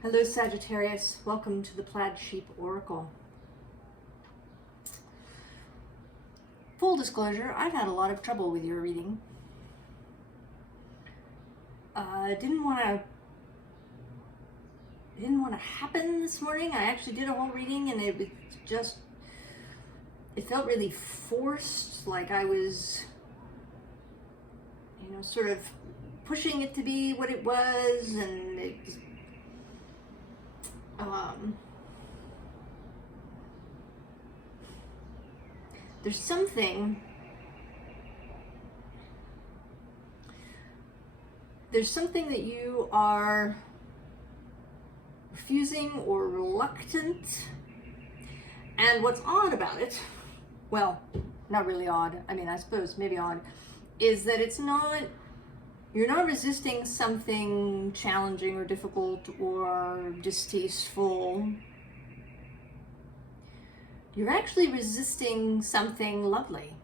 Hello Sagittarius, welcome to the Plaid Sheep Oracle. Full disclosure, I've had a lot of trouble with your reading. Didn't want to happen this morning. I actually did a whole reading and it felt really forced, like I was, sort of pushing it to be what it was, and it there's something that you are refusing or reluctant, and what's odd about it, well, not really odd, I mean, I suppose maybe odd, is that you're not resisting something challenging or difficult or distasteful. You're actually resisting something lovely.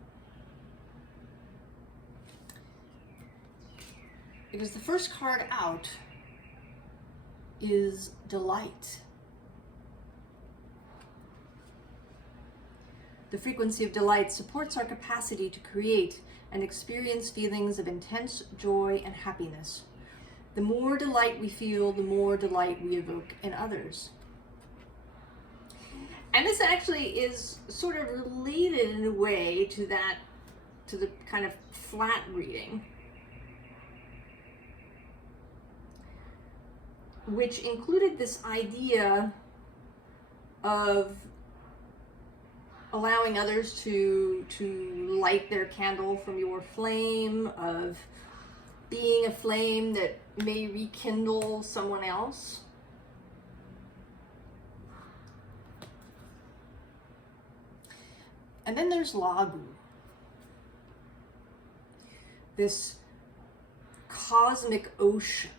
Because the first card out is delight. The frequency of delight supports our capacity to create and experience feelings of intense joy and happiness. The more delight we feel, the more delight we evoke in others. And this actually is sort of related in a way to the kind of flat reading, which included this idea of allowing others to light their candle from your flame, of being a flame that may rekindle someone else. And then there's Lagu, this cosmic ocean,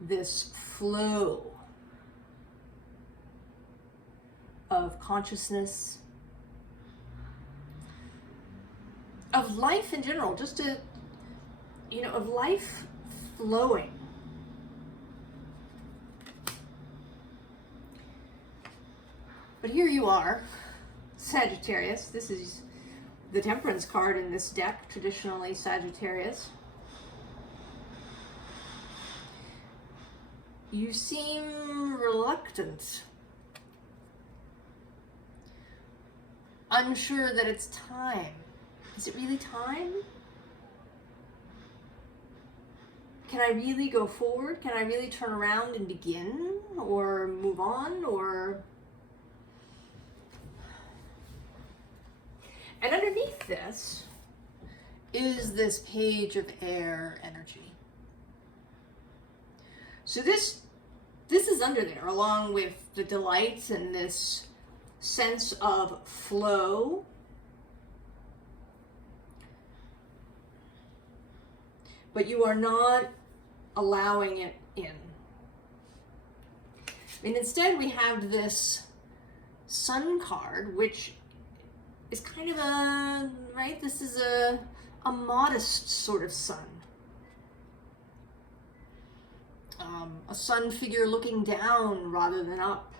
this flow of consciousness, of life in general, of life flowing. But here you are, Sagittarius. This is the Temperance card in this deck, traditionally Sagittarius. You seem reluctant, unsure that it's time. Is it really time? Can I really go forward? Can I really turn around and begin, or move on, or... And underneath this is this page of air energy. So this is under there, along with the delight and this sense of flow. But you are not allowing it in. And instead we have this Sun card, which is kind of this is a modest sort of sun. A sun figure looking down rather than up.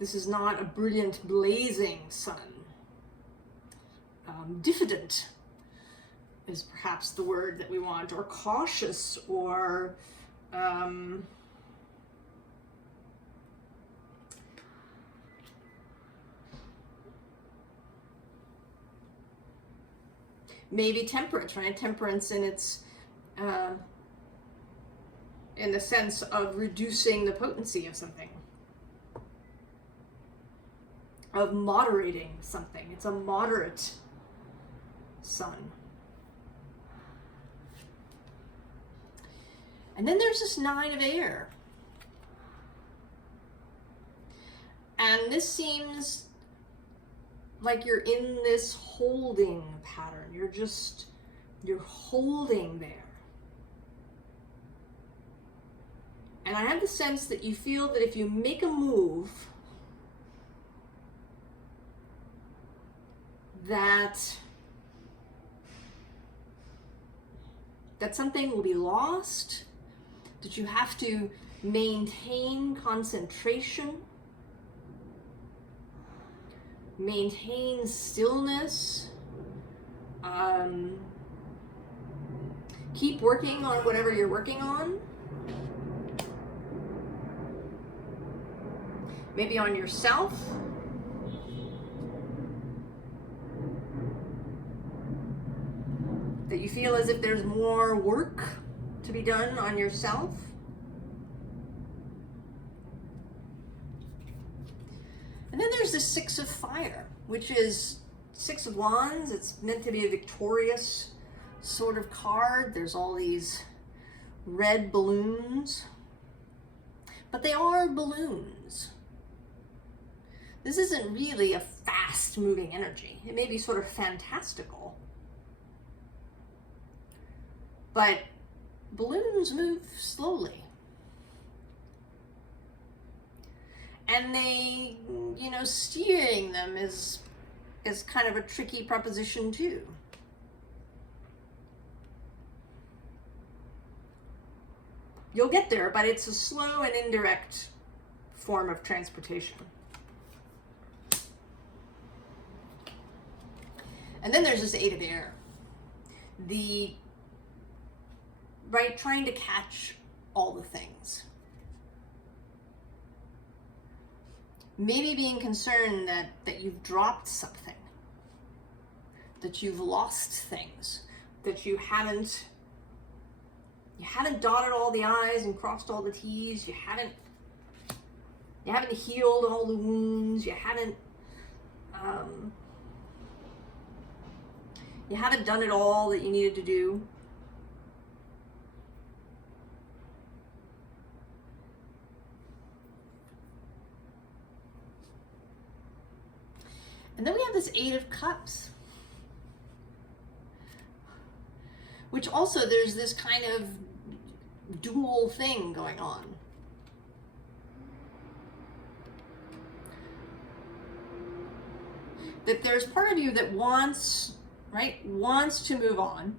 This is not a brilliant, blazing sun. Diffident is perhaps the word that we want, or cautious, or maybe temperate, right? Temperance in its in the sense of reducing the potency of something, of moderating something. It's a moderate sun. And then there's this 9 of air. And this seems like you're in this holding pattern. You're holding there. And I have the sense that you feel that if you make a move, that that something will be lost, that you have to maintain concentration, maintain stillness, keep working on whatever you're working on. Maybe on yourself. That you feel as if there's more work to be done on yourself. And then there's the Six of Fire, which is Six of Wands. It's meant to be a victorious sort of card. There's all these red balloons, but they are balloons. This isn't really a fast-moving energy. It may be sort of fantastical, but balloons move slowly. And they, you know, steering them is kind of a tricky proposition too. You'll get there, but it's a slow and indirect form of transportation. And then there's this Eight of Air. Trying to catch all the things. Maybe being concerned that you've dropped something, that you've lost things, that you haven't dotted all the I's and crossed all the T's, you haven't healed all the wounds, you haven't done it all that you needed to do. And then we have this Eight of Cups, which also there's this kind of dual thing going on. That there's part of you that wants to move on,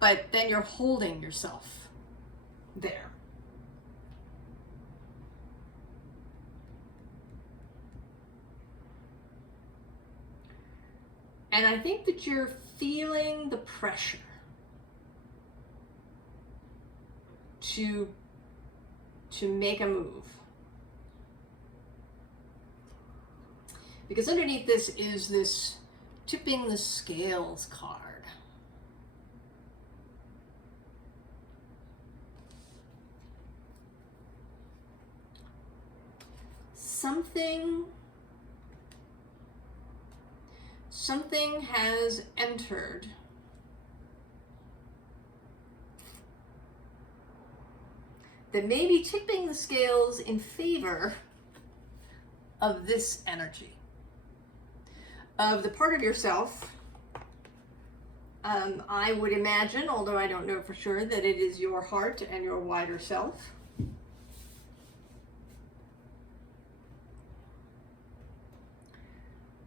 but then you're holding yourself there. And I think that you're feeling the pressure to make a move. Because underneath this is this tipping the scales card. Something has entered that may be tipping the scales in favor of this energy, of the part of yourself. I would imagine, although I don't know for sure, that it is your heart and your wider self.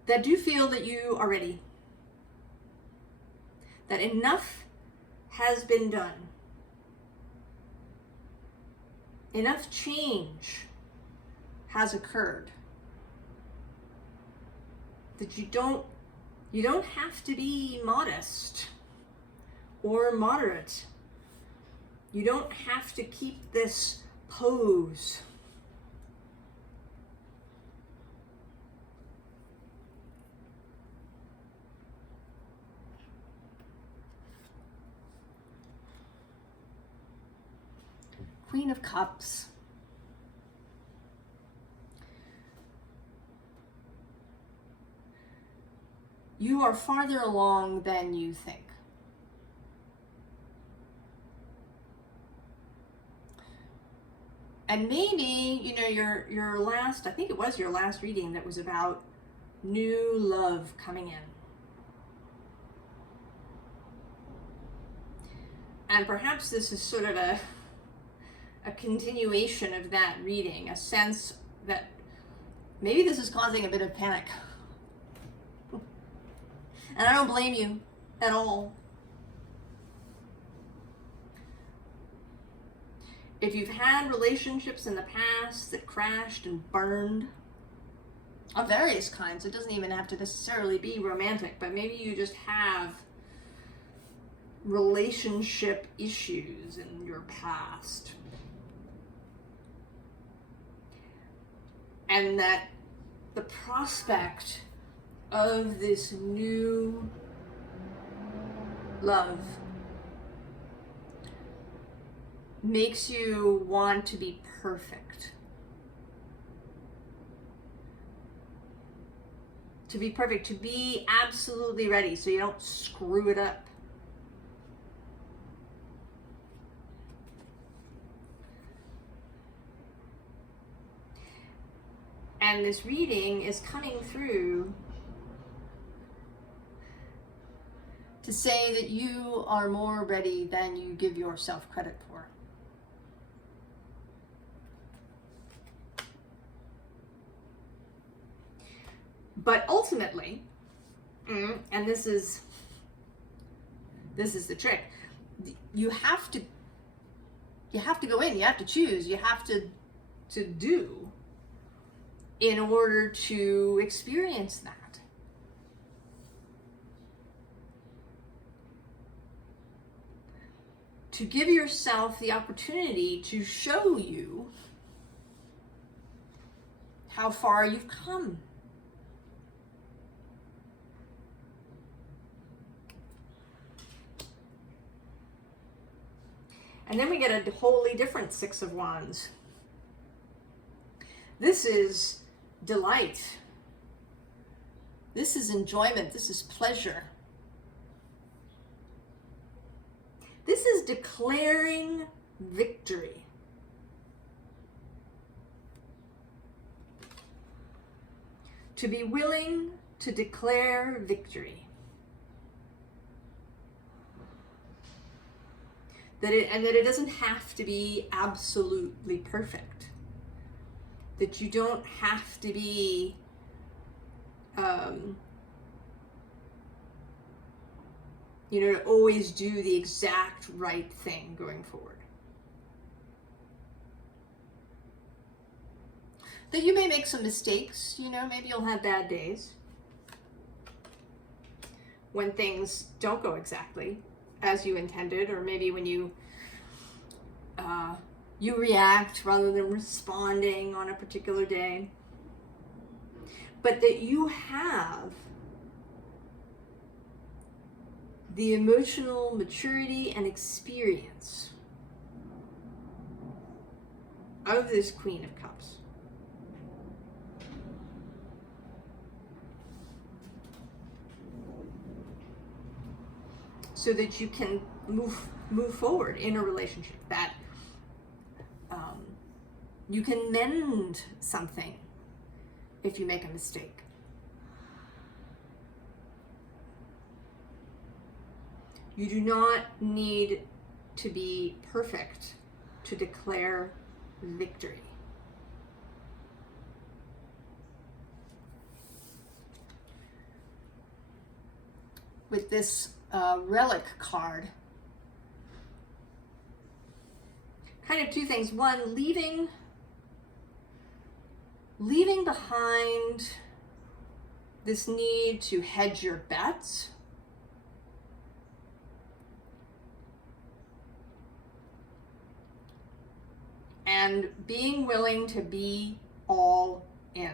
That do feel that you are ready, that enough has been done, enough change has occurred, that you don't have to be modest or moderate. You don't have to keep this pose. Queen of Cups. You are farther along than you think. And maybe, you know, your last, I think it was your last reading that was about new love coming in. And perhaps this is sort of a continuation of that reading, a sense that maybe this is causing a bit of panic. And I don't blame you at all. if you've had relationships in the past that crashed and burned, of various kinds, it doesn't even have to necessarily be romantic, but maybe you just have relationship issues in your past. And that the prospect of this new love makes you want to be perfect. To be perfect, to be absolutely ready so you don't screw it up. And this reading is coming through to say that you are more ready than you give yourself credit for. But ultimately, and this is the trick, you have to go in, you have to choose, you have to do in order to experience that. To give yourself the opportunity to show you how far you've come. And then we get a wholly different Six of Wands. This is delight. This is enjoyment. This is pleasure. This is declaring victory. To be willing to declare victory. That it doesn't have to be absolutely perfect. That you don't have to be to always do the exact right thing going forward. That you may make some mistakes, maybe you'll have bad days when things don't go exactly as you intended, or maybe when you react rather than responding on a particular day. But that you have the emotional maturity and experience of this Queen of Cups. So that you can move forward in a relationship, that you can mend something if you make a mistake. You do not need to be perfect to declare victory. With this relic card, kind of two things. One, leaving behind this need to hedge your bets. And being willing to be all in.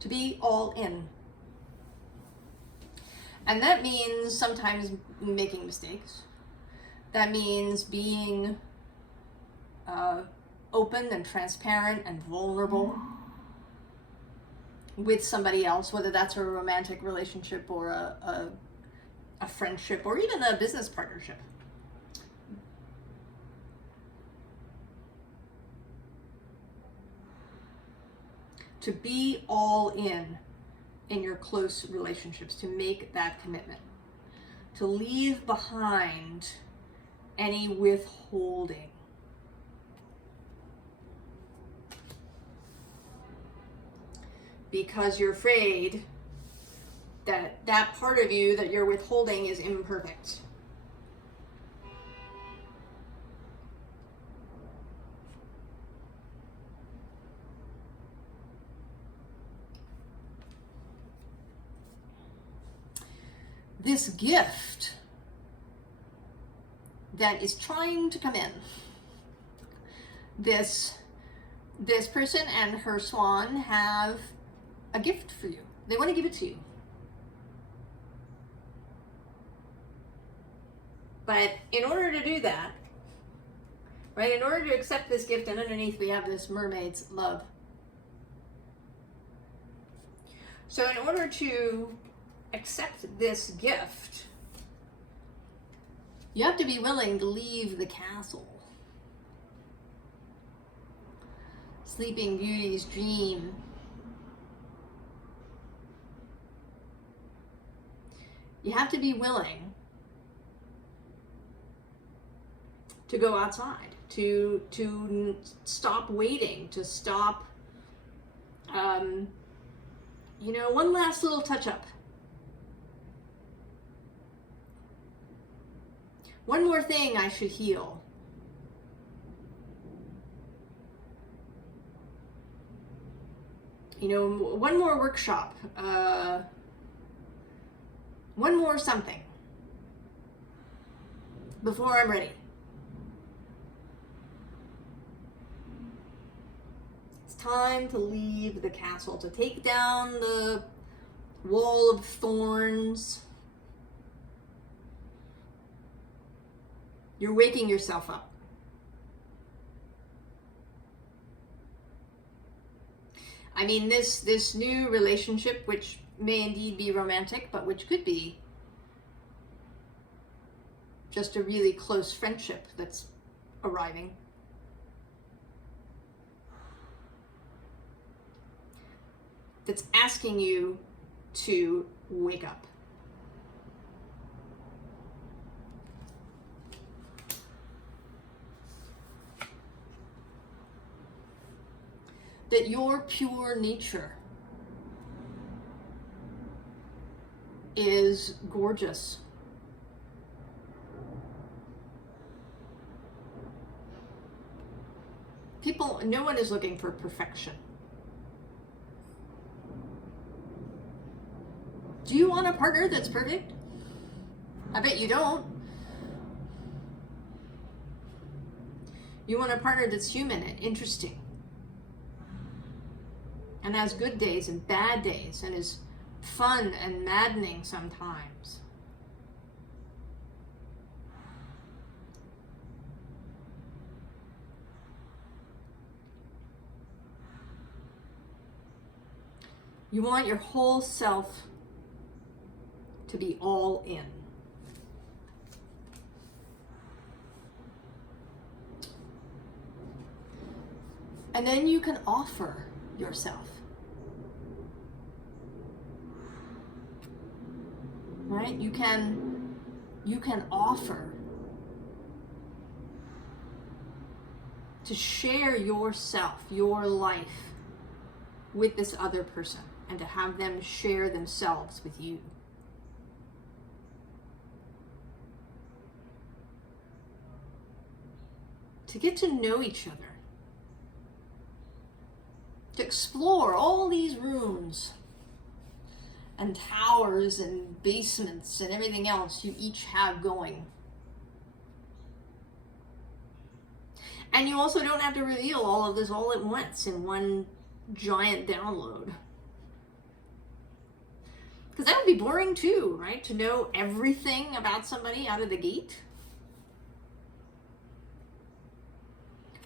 To be all in. And that means sometimes making mistakes. That means being open and transparent and vulnerable with somebody else, whether that's a romantic relationship or a friendship or even a business partnership. To be all in your close relationships, to make that commitment, to leave behind any withholding. Because you're afraid that that part of you that you're withholding is imperfect. this gift that is trying to come in. This person and her swan have a gift for you. They want to give it to you. But in order to do that, right, in order to accept this gift, and underneath we have this mermaid's love. So in order to accept this gift, you have to be willing to leave the castle. Sleeping Beauty's dream. You have to be willing to go outside, to stop waiting, to stop, you know, one last little touch up. One more thing I should heal. You know, one more workshop, one more something before I'm ready. It's time to leave the castle, to take down the wall of thorns. You're waking yourself up. I mean, this new relationship, which may indeed be romantic, but which could be just a really close friendship that's arriving. That's asking you to wake up. That your pure nature is gorgeous. No one is looking for perfection. Do you want a partner that's perfect? I bet you don't. You want a partner that's human and interesting, and has good days and bad days, and is fun and maddening sometimes. You want your whole self to be all in. And then you can offer yourself. Right? You can offer to share yourself, your life with this other person, and to have them share themselves with you. To get to know each other. To explore all these rooms and towers and basements and everything else you each have going. And you also don't have to reveal all of this all at once in one giant download. Because that would be boring too, right? To know everything about somebody out of the gate.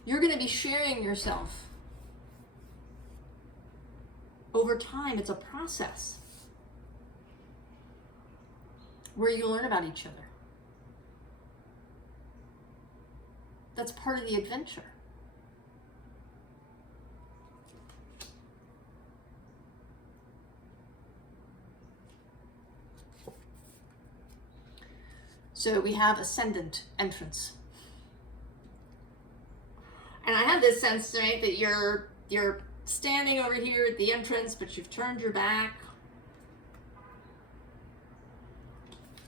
You're going to be sharing yourself. Over time, it's a process where you learn about each other. That's part of the adventure. So we have ascendant entrance. And I have this sense tonight that you're standing over here at the entrance, but you've turned your back.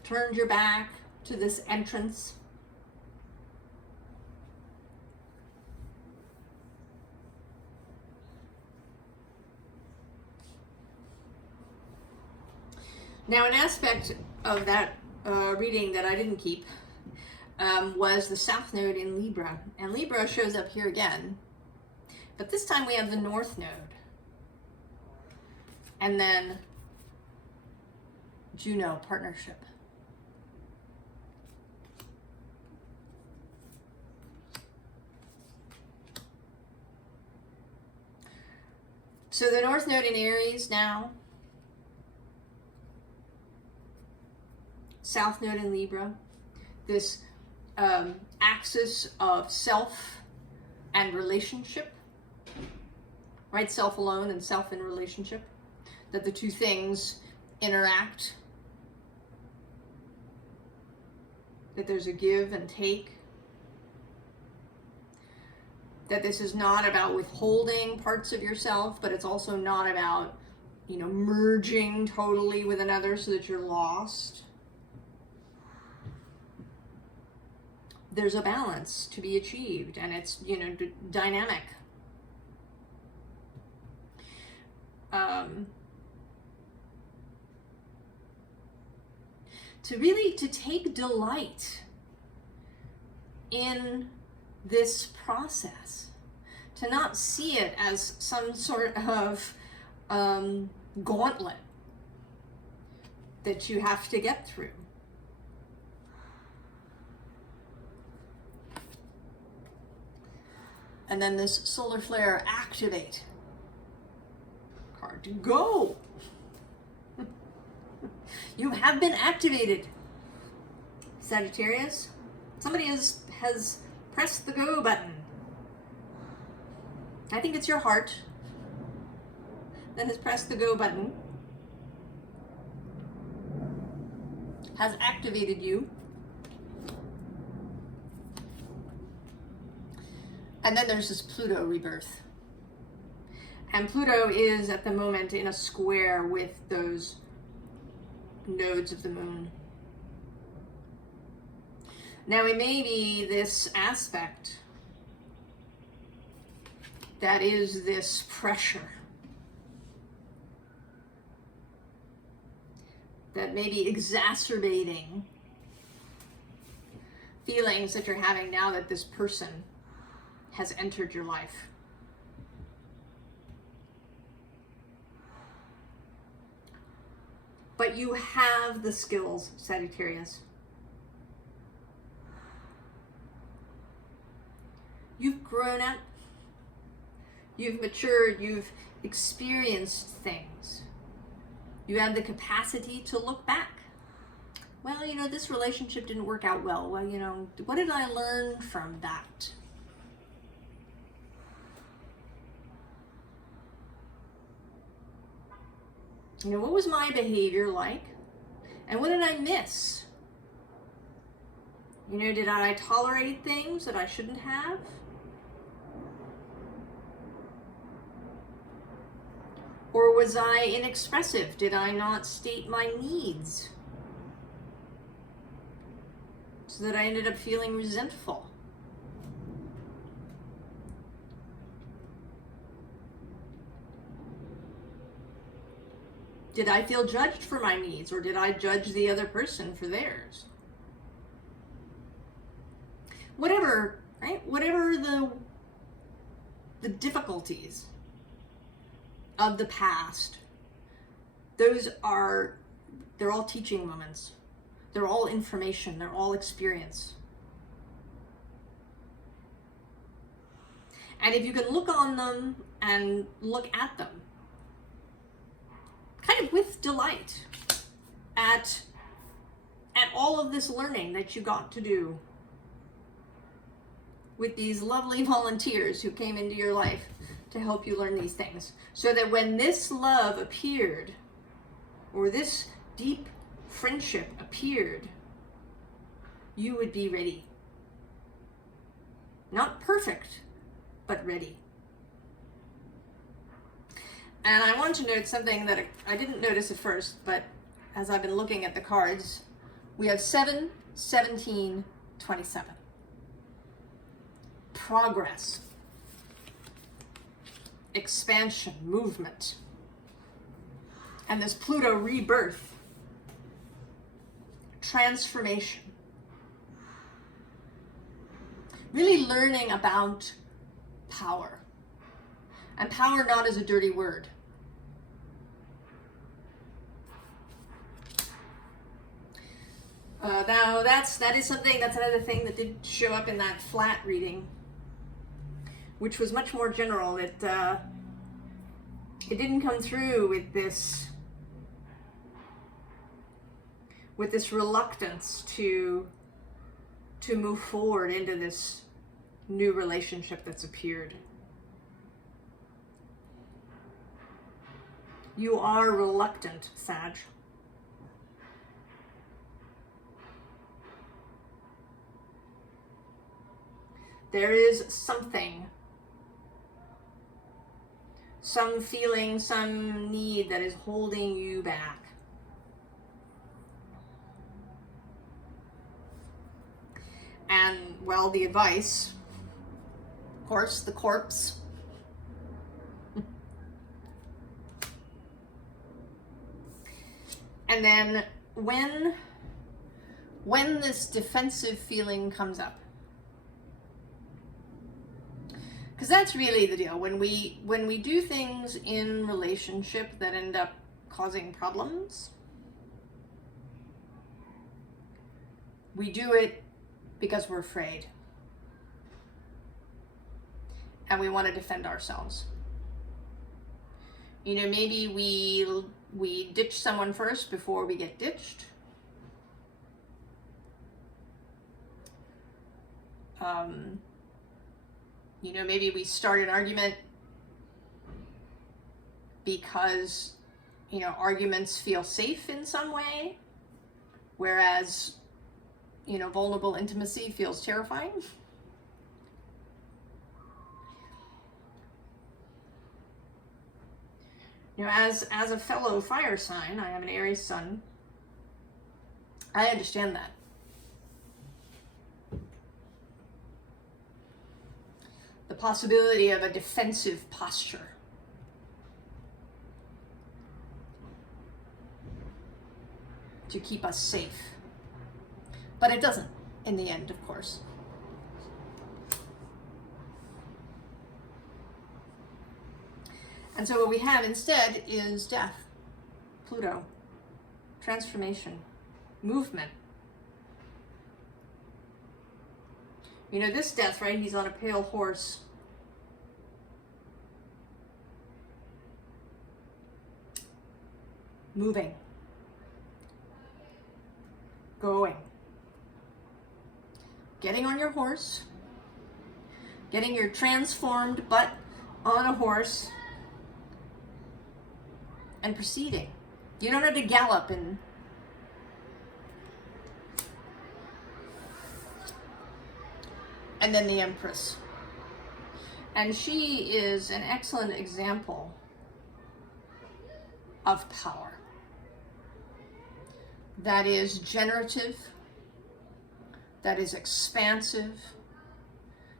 Turned your back to this entrance. Now, an aspect of that reading that I didn't keep was the South Node in Libra. And Libra shows up here again. But this time we have the North Node. And then Juno partnership. So the North Node in Aries now. South Node in Libra. This axis of self and relationship. Right? Self alone and self in relationship. That the two things interact. That there's a give and take. That this is not about withholding parts of yourself, but it's also not about, you know, merging totally with another so that you're lost. There's a balance to be achieved, and it's, you know, dynamic. To take delight in this process, to not see it as some sort of gauntlet that you have to get through. And then this solar flare activate card to go. You have been activated, Sagittarius. Somebody has pressed the go button. I think it's your heart that has pressed the go button, has activated you. And then there's this Pluto rebirth. And Pluto is at the moment in a square with those nodes of the moon. Now it may be this aspect that is this pressure that may be exacerbating feelings that you're having now that this person has entered your life. But you have the skills, Sagittarius. You've grown up, you've matured, you've experienced things. You have the capacity to look back. Well, you know, this relationship didn't work out well. Well, you know, what did I learn from that? You know, what was my behavior like? And what did I miss? You know, did I tolerate things that I shouldn't have? Or was I inexpressive? Did I not state my needs? So that I ended up feeling resentful. Did I feel judged for my needs, or did I judge the other person for theirs? Whatever, right? Whatever the difficulties of the past, they're all teaching moments. They're all information. They're all experience. And if you can look on them and look at them, kind of with delight at all of this learning that you got to do with these lovely volunteers who came into your life to help you learn these things, so that when this love appeared, or this deep friendship appeared, you would be ready. Not perfect, but ready. And I want to note something that I didn't notice at first, but as I've been looking at the cards, we have 7, 17, 27. Progress. Expansion, movement. And this Pluto rebirth transformation. Really learning about power. And power not as a dirty word. Now that's another thing that did show up in that flat reading, which was much more general. It didn't come through with this reluctance to move forward into this new relationship that's appeared. You are reluctant, Sag. There is something, some feeling, some need that is holding you back. And, well, the advice, of course, the corpse. And then when this defensive feeling comes up, because that's really the deal. When we do things in relationship that end up causing problems, we do it because we're afraid. And we want to defend ourselves. You know, maybe we ditch someone first before we get ditched. You know, maybe we start an argument because, you know, arguments feel safe in some way, whereas, you know, vulnerable intimacy feels terrifying. You know, as a fellow fire sign, I am an Aries sun, I understand that. The possibility of a defensive posture. To keep us safe. But it doesn't, in the end, of course. And so what we have instead is death, Pluto, transformation, movement. You know, this death, right? He's on a pale horse. Moving. Going. Getting on your horse. Getting your transformed butt on a horse. And proceeding. You don't have to gallop and then the Empress. And she is an excellent example of power. That is generative, that is expansive,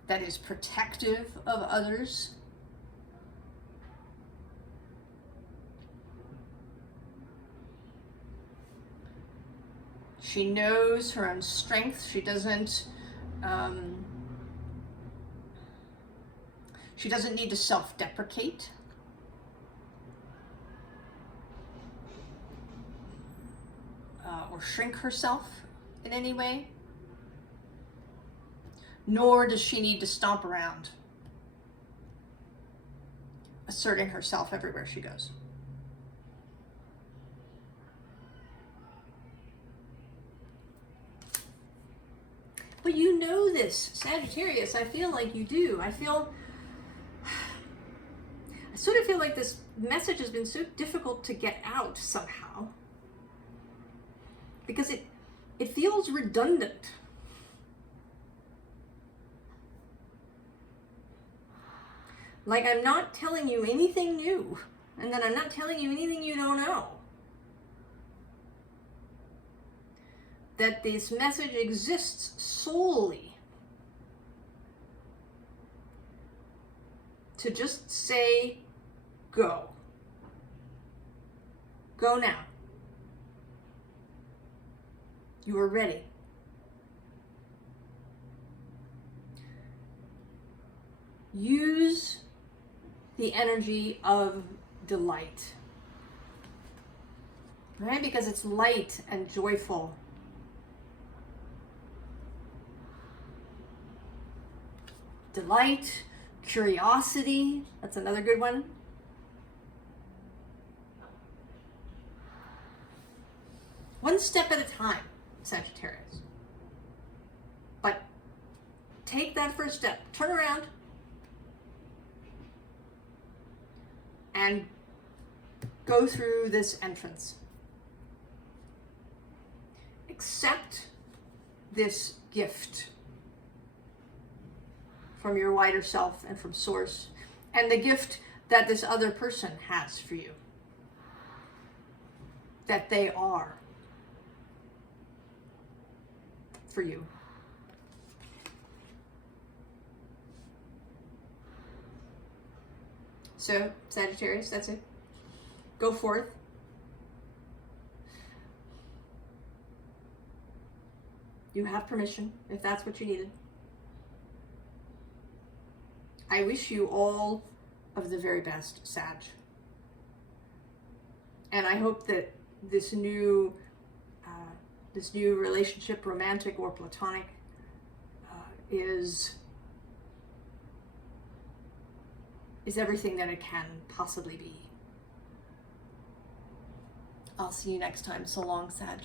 that is protective of others. She knows her own strength. She doesn't need to self-deprecate. Or shrink herself in any way. Nor does she need to stomp around, asserting herself everywhere she goes. But you know this, Sagittarius. I feel like you do. I sort of feel like this message has been so difficult to get out somehow. Because it feels redundant. Like I'm not telling you anything new. And then I'm not telling you anything you don't know. That this message exists solely to just say, go. Go now. You are ready. Use the energy of delight, right? Because it's light and joyful. Delight, curiosity, that's another good one. One step at a time, Sagittarius. But take that first step, turn around, and go through this entrance. Accept this gift from your wider self and from Source, and the gift that this other person has for you, that they are for you. So, Sagittarius, that's it. Go forth. You have permission, if that's what you needed. I wish you all of the very best, Sag. And I hope that this new relationship, romantic or platonic, is everything that it can possibly be. I'll see you next time. So long, Sag.